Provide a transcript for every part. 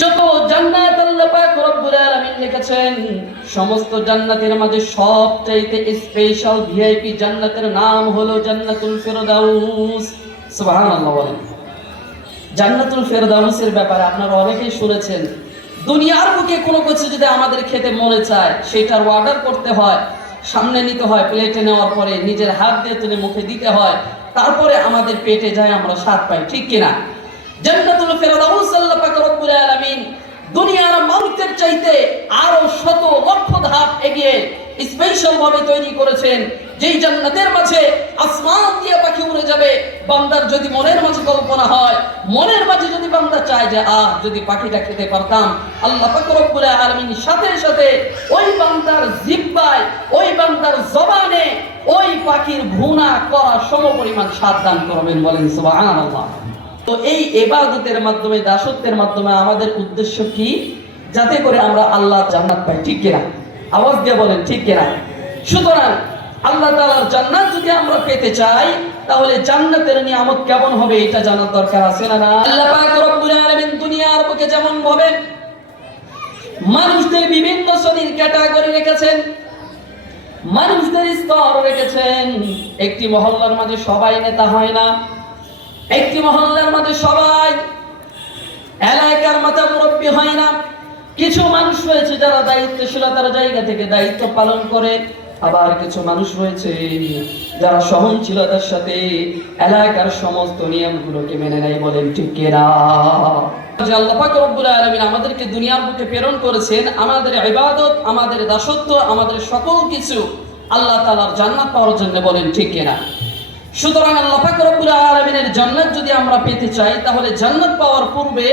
যত জান্নাত আল্লাহ পাক রব্বুল আলামিন লিখেছেন, সমস্ত জান্নাতের মাঝে সবচাইতে স্পেশাল ভিআইপি জান্নাতের নাম হলো জান্নাতুল ফেরদাউস। সুবহানাল্লাহ বলেন। জান্নাতুল ফেরদাউসের ব্যাপারে আপনারা অনেকেই শুনেছেন। দুনিয়ার বুকে কোনো কিছু যদি আমাদের খেতে মনে চায়, সেটার অর্ডার করতে হয়, সামনে নিতে হয়, প্লেটে নেওয়ার পরে নিজের হাত দিয়ে তুলে মুখে দিতে হয়, তারপরে আমাদের পেটে যায়, আমরা স্বাদ পাই, ঠিক কিনা? জান্নাতুল ফেরদাউস আল্লাহ পাক রব্বুল আলামিন দুনিয়ার মানুষের চাইতে আরো শত লক্ষ ধাপ এগিয়ে স্পেশাল ভাবে তৈরি করেছেন, যেই জান্নাতের মাঝে আসমান দিয়ে পাখি উড়ে যাবে। বান্দার যদি মনের মাঝে কল্পনা হয়, মনের মাঝে যদি বান্দা চায় যে যদি পাখিটা খেতে পারতাম, আল্লাহ পাক রব্বুল আলামিন সাথে সাথে ওই বান্দার জিহ্বায়, ওই বান্দার জবানে ওই পাখির ভুনা করা সমপরিমাণ স্বাদ দান করবেন। বলেন সুবহানাল্লাহ। তো এই ইবাদতের মাধ্যমে, দাসত্বের মাধ্যমে আমাদের উদ্দেশ্য কি? যাতে করে আমরা আল্লাহর জান্নাত পাই, ঠিক কিনা? আওয়াজ দিয়ে বলেন, ঠিক কিনা? সুতরাং আল্লাহ তাআলার জান্নাত যদি আমরা পেতে চাই, তাহলে জান্নাতের নিয়ামত কেমন হবে এটা জানার দরকার আছে না? আল্লাহ পাক রব্বুল আলামিন দুনিয়ার বুকে যেমন ভাবে মানুষদের বিভিন্ন শ্রেণীর ক্যাটাগরি রেখেছেন, মানুষদের স্তর রেখেছেন। একটি মহল্লার মাঝে সবাই নেতা হয় না, একটি মহল্লার মধ্যে সবাই এলাকার মাথা মুরব্বী হয় না। কিছু মানুষ রয়েছে যারা দায়িত্বশীলতার জায়গা থেকে দায়িত্ব পালন করে, আবার কিছু মানুষ রয়েছে যারা সহনশীলতার সাথে এলাকার সমস্ত নিয়মগুলোকে মেনে নেয়। বলেন ঠিক কিনা? আল্লাহ পাক রব্বুল আলামিন আমাদেরকে দুনিয়ার বুকে প্রেরণ করেছেন আমাদের ইবাদত, আমাদের দাসত্ব, আমাদের সকল কিছু আল্লাহ তাআলার জান্নাত পাওয়ার জন্য। বলেন ঠিক কিনা? সুতরাং আল্লাহ পাক রব্বুল আলামিনের জান্নাত যদি আমরা পেতে চাই, তাহলে জান্নাত পাওয়ার পূর্বে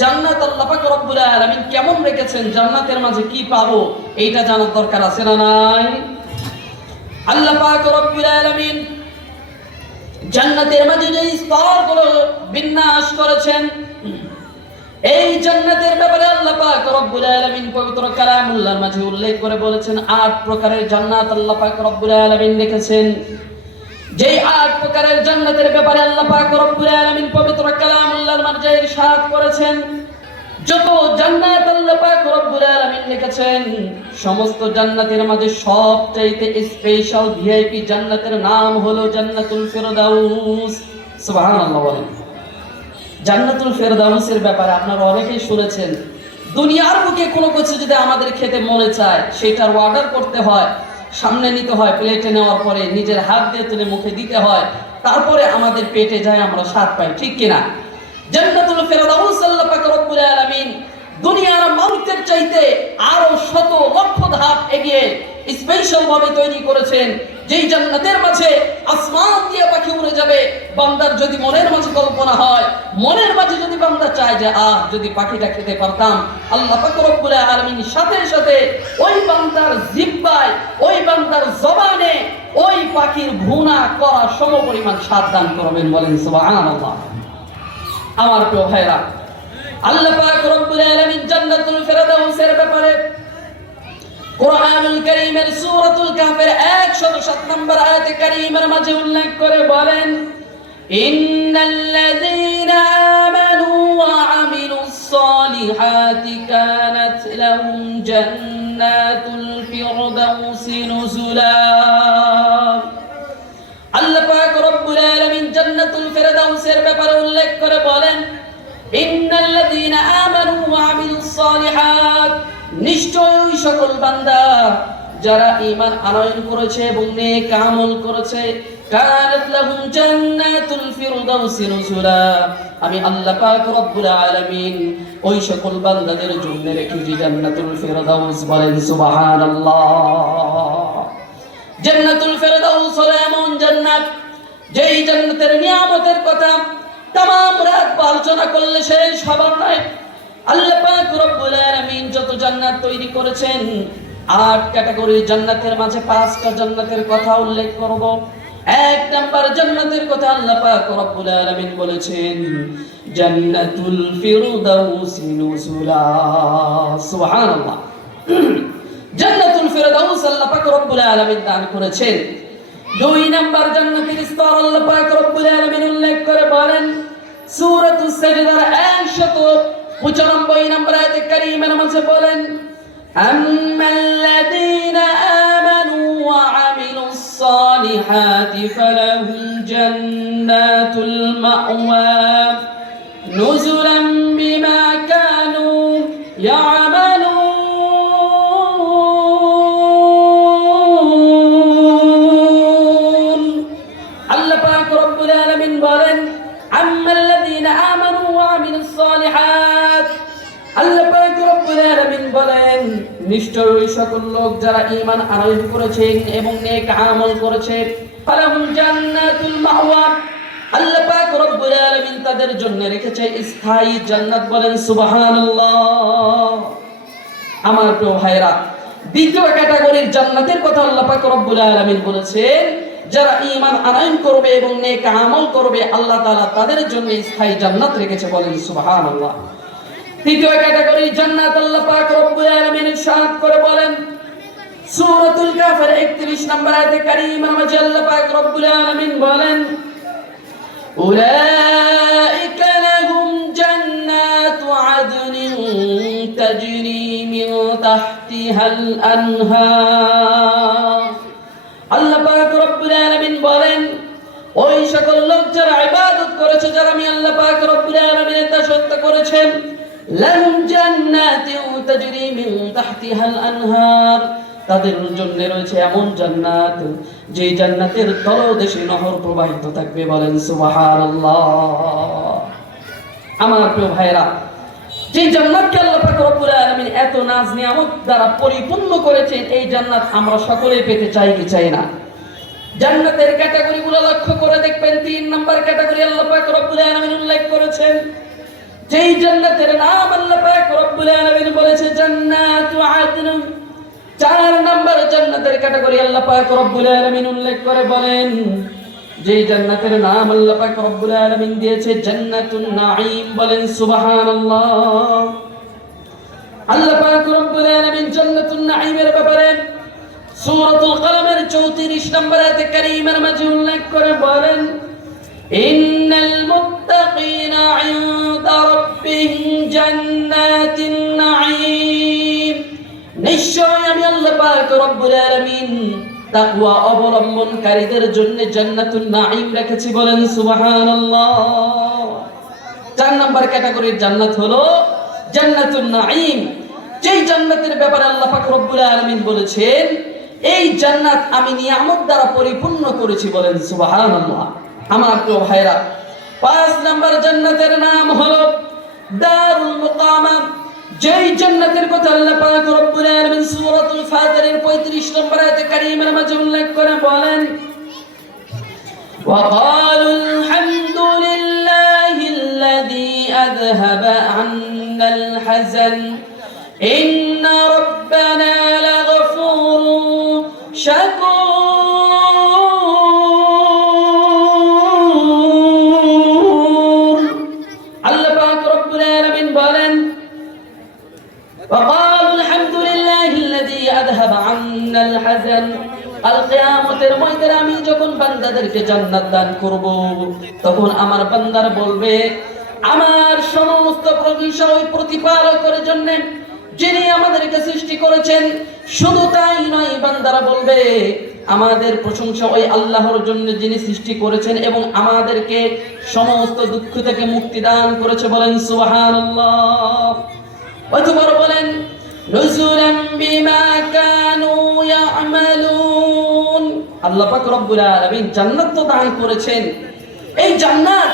জান্নাত আল্লাহ পাক রব্বুল আলামিন কেমন রেখেছেন, জান্নাতের মাঝে কি পাবো, এইটা জানার দরকার আছে না নাই? আল্লাহ পাক রব্বুল আলামিন জান্নাতের মাঝে যে স্তরগুলো বিন্যাস করেছেন, এই জান্নাতের ব্যাপারে আল্লাহ পাক রব্বুল আলামিন পবিত্র কালামুল্লাহর মাঝে উল্লেখ করে বলেছেন ৮ প্রকারের জান্নাত আল্লাহ পাক রব্বুল আলামিন রেখেছেন। যেই ৮ প্রকারের জান্নাতের ব্যাপারে আল্লাহ পাক রব্বুল আলামিন পবিত্র কালামুল্লাহর মাঝে ইরশাদ করেছেন, যত জান্নাত আল্লাহ পাক রব্বুল আলামিন লিখেছেন, সমস্ত জান্নাতের মাঝে সবচাইতে স্পেশাল ভিআইপি জান্নাতের নাম হলো জান্নাতুল ফেরদাউস। সুবহানাল্লাহ বলেন। জান্নাতুল ফেরদাউসের ব্যাপারে আপনারা অনেকেই শুনেছেন। দুনিয়ার বুকে কোনো কিছু যদি আমাদের খেতে মনে চায়, সেটার অর্ডার করতে হয়, সামনে নিতে হয়, প্লেটে নেওয়ার পরে নিজের হাত দিয়ে তুলে মুখে দিতে হয়, তারপরে আমাদের পেটে যায়, আমরা স্বাদ পাই, ঠিক কিনা? জান্নাতুল ফেরদাউস আল্লাহ পাক রব্বুল আলামিন দুনিয়ার মানুষের চাইতে আরো শত লক্ষ ধাপ এগিয়ে স্পেশাল ভাবে তৈরি করেছেন, যেই জান্নাতের মাঝে আসমান দিয়ে পাখি উড়ে যাবে। বান্দার যদি মনের মাঝে কল্পনা হয়, মনের মাঝে যদি বান্দা চায় যে যদি পাখিটা খেতে পারতাম, আল্লাহ পাক রব্বুল আলামিন সাথে সাথে ওই বান্দার জিহ্বায়, ওই বান্দার জবানে ওই পাখির ভুনা করা সমপরিমাণ স্বাদ দান করবেন। বলেন সুবহানাল্লাহ। আমার প্রিয় ভাইরা, আল্লাহ পাক রব্বুল আলামিন জান্নাতুল ফেরদাউসের ব্যাপারে কোরআনুল কারীমের সূরাতুল কাহফের 107 নম্বর আয়াতে কারীমের মাঝে উল্লেখ করে বলেন, ইন্নাল্লাযীনা আমানু ওয়া আমিলুস সালিহাতি কানাত লাহুম জান্নাতুল ফিরদাউসি নুজুলা। আল্লাহ পাক রব্বুল আলামিন জান্নাতুল ফেরদাউসের ব্যাপারে উল্লেখ করে বলেন, ইন্নাল্লাযীনা আমানু ওয়া আমিলুস সালিহাত, নিশ্চয় ওই সকল বান্দা যারা ঈমান আনয়ন করেছে এবং নেক আমল করেছে, কানাত লাহুম জান্নাতুল ফিরদাউসি নুজুলা, আমি আল্লাহ পাক রব্বুল আলামিন ওই সকল বান্দাদের জন্য রেখেছি জান্নাতুল ফিরদাউস। বলেন সুবহানাল্লাহ। জান্নাতুল ফেরদাউস হলো এমন জান্নাত, যেই জান্নাতের নিয়ামতের কথা तमाम রাত আলোচনা করলে শেষ হবার নয়। আল্লাহ পাক রব্বুল আলামিন যত জান্নাত তৈরি করেছেন, ৮ ক্যাটাগরি জান্নাতের মাঝে ৫টা জান্নাতের কথা উল্লেখ করব। ১ নাম্বার জান্নাতের কথা আল্লাহ পাক রব্বুল আলামিন বলেছেন, জান্নাতুল ফিরদাউসি নুজুলা। সুবহানাল্লাহ। জান্নাতুল ফিরদাউস আল্লাহ পাক রব্বুল আলামিন দান করেছেন। ২ নাম্বার জান্নাতের স্তর আল্লাহ পাক রব্বুল আলামিন উল্লেখ করে বলেন সূরাতুস সাজদার 95 নম্বর আয়াতে কারীমের মাঝে বলেন, আম্মাল্লাযীনা আমানু ওয়া আমিলুস সালিহাতি ফালাহুম জান্নাতুল মাওয়া নুজুলাম বিমা কানু ইয়ামালুন। আল্লাহ পাক রব্বুল আলামিন বলেন, আম্মাল্লাযীনা আমানু ওয়া আমিলুস সালিহাত, আল্লাহ পাক রব্বুল আলামিন বলেন, নিশ্চয় ওই সকল লোক যারা ঈমান আনয়ন করেছে এবং নেক আমল করেছে, ফালাহুম জান্নাতুল মাওয়া, আল্লাহ পাক রব্বুল আলামিন তাদের জন্য রেখেছে স্থায়ী জান্নাত। বলেন সুবহানাল্লাহ। আমার প্রিয় ভাইরা, দ্বিতীয় ক্যাটাগরির জান্নাতের কথা আল্লাহ পাক রব্বুল আলামিন বলেছেন, যারা ঈমান আনয়ন করবে এবং নেক আমল করবে আল্লাহ তাআলা তাদের জন্য স্থায়ী জান্নাত রেখেছে। বলেন সুবহানাল্লাহ। তৃতীয় ক্যাটাগরির জান্নাত আল্লাহ পাক রব্বুল আলামিন ইরশাদ করে বলেন, সূরাতুল কাফির 31 নম্বর আয়াতে কারীমা মাঝে আল্লাহ পাক রব্বুল আলামিন বলেন, উলাইকা লাহুম জান্নাতু আদনিন তাজরি মিন তাহতিহাল আনহার। আল্লাহ পাক রব্বুল আলামিন বলেন, ওই সকল লোক যারা ইবাদত করেছে, যারা আমি আল্লাহ পাক রব্বুল আলামিনের দাসত্ব করেছেন, লাহুম জান্নাতুন তাজরি মিন তাহতিহাল আনহার, তাদের জন্য রয়েছে এমন জান্নাত যে জান্নাতের তলদেশে নহর প্রবাহিত থাকবে। বলেন সুবহানাল্লাহ। আমার প্রিয় ভাইরা, যে জান্নাতকে আল্লাহ পাক রব্বুল আলামিন এত নাজ নিয়ামত দ্বারা পরিপূর্ণ করেছেন, এই জান্নাত আমরা সকলেই পেতে চাই কি চাই না? জান্নাতের ক্যাটাগরিগুলো লক্ষ্য করে দেখবেন, 3 নম্বর ক্যাটাগরি আল্লাহ পাক রব্বুল আলামিন উল্লেখ করেছেন, যেই জান্নাতের নাম আল্লাহ পাক রব্বুল আলামিন বলেছে জান্নাতু আদন। 4 নম্বর জান্নাতের ক্যাটাগরি আল্লাহ পাক রব্বুল আলামিন উল্লেখ করে বলেন, যেই জান্নাতের নাম আল্লাহ পাক রব্বুল আলামিন দিয়েছে জান্নাতুন নাঈম। বলেন সুবহানাল্লাহ। আল্লাহ পাক রব্বুল আলামিন জান্নাতুন নাঈমের ব্যাপারে সূরাতুল কলমের 34 নম্বর আয়াতে কারীমার মাঝে উল্লেখ করে বলেন, ইন্নাল মুত্তাকিনা ইনদা রাব্বিহিম জান্নাতুন নাঈম, নিশ্চয় আমি আল্লাহ পাক রব্বুল আলামিন তাকওয়া অবলম্বনকারীদের জন্য জান্নাতুন নাঈম রেখেছি। বলেন সুবহানাল্লাহ। 4 নম্বর ক্যাটাগরির জান্নাত হলো জান্নাতুন নাঈম, যেই জান্নাতের ব্যাপারে আল্লাহ পাক রব্বুল আলামিন বলেছেন, এই জান্নাত আমি নিয়ামত দ্বারা পরিপূর্ণ করেছি। বলেন সুবহানাল্লাহ। আমার প্রিয় ভাইরা, 5 নম্বর জান্নাতের নাম হলো দারুল মুকামা, যেই জান্নাতের কথা আল্লাহ পাক রব্বুল আলামিন সূরাতুল ফাতিরের 35 নম্বর আয়াতে কারীমার মাঝে উল্লেখ করে বলেন, ওয়া ক্বালুল হামদুলিল্লাহিল্লাযী আযহাবা আন্নাল হাযান ইন্না রাব্বানা লাগফুরুন শাকুর। আল্লাহ পাক রব্বুল আলামিন বলেন, وقالوا الحمد لله الذي أذهب عنا الحزن। আল কিয়ামতের ময়দানে আমি যখন বান্দাদেরকে জান্নাত দান করব, তখন আমার বান্দারা বলবে, আমার সমস্ত প্রশংসা ওই প্রতিপালকের জন্য যিনি আমাদেরকে সৃষ্টি করেছেন। শুধু তাই নয়, বান্দারা বলবে, আমাদের প্রশংসা ওই আল্লাহর জন্য যিনি সৃষ্টি করেছেন এবং আমাদেরকে সমস্ত দুঃখ থেকে মুক্তি দান করেছে। বলেন সুবহানাল্লাহ। অতঃপর বলেন, নুজুলাম বিমা কানু ইয়ামালুন। আল্লাহ পাক রব্বুল আলামিন জান্নাত তো দান করেছেন, এই জান্নাত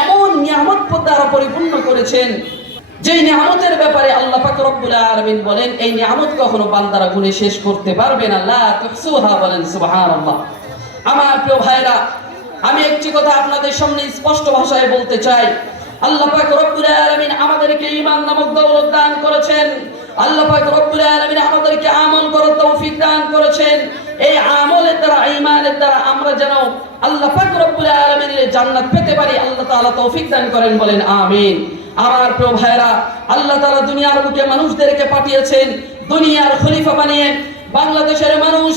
এমন নিয়ামত দ্বারা পরিপূর্ণ করেছেন, যেই নিয়ামতের ব্যাপারে আল্লাহ পাক রব্বুল আলামিন বলেন, এই নিয়ামত কখনো বান্দারা গুণে শেষ করতে পারবে না। লা তুহসুহা। বলেন সুবহানাল্লাহ। আমার প্রিয় ভাইরা, আমি একটি কথা আপনাদের সামনে স্পষ্ট ভাষায় বলতে চাই, আল্লাহ পাক রব্বুল আলামিন আমাদেরকে ঈমান নামক দৌলত দান করেছেন। আল্লাহ পাক রব্বুল আলামিন আমাদেরকে আমল করার তৌফিক দান করেছেন। এই আমলের দ্বারা, ঈমানের দ্বারা আমরা যেন আল্লাহ পাক রব্বুল আলামিনের জান্নাত পেতে পারি, আল্লাহ তাআলা তৌফিক দান করেন। বলেন আমিন। আমার প্রিয় ভাইরা, আল্লাহ তাআলা দুনিয়ার বুকে মানুষদেরকে পাঠিয়েছেন দুনিয়ার খলিফা বানিয়ে। বাংলাদেশের মানুষ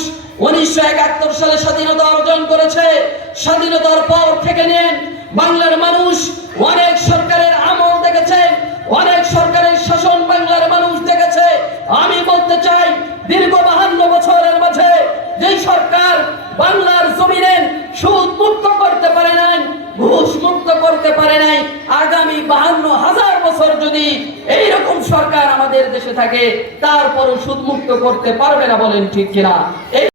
1971 সালে স্বাধীনতা অর্জন করেছে। স্বাধীনতার পর থেকে নিয়ে বাংলার মানুষ অনেক সরকারের আমল দেখেছে, অনেক সরকারের 52,000 বছর যদি এইরকম সরকার আমাদের দেশে থাকে, তারপরও সুদমুক্ত করতে পারবে না, বলেন ঠিক কিনা?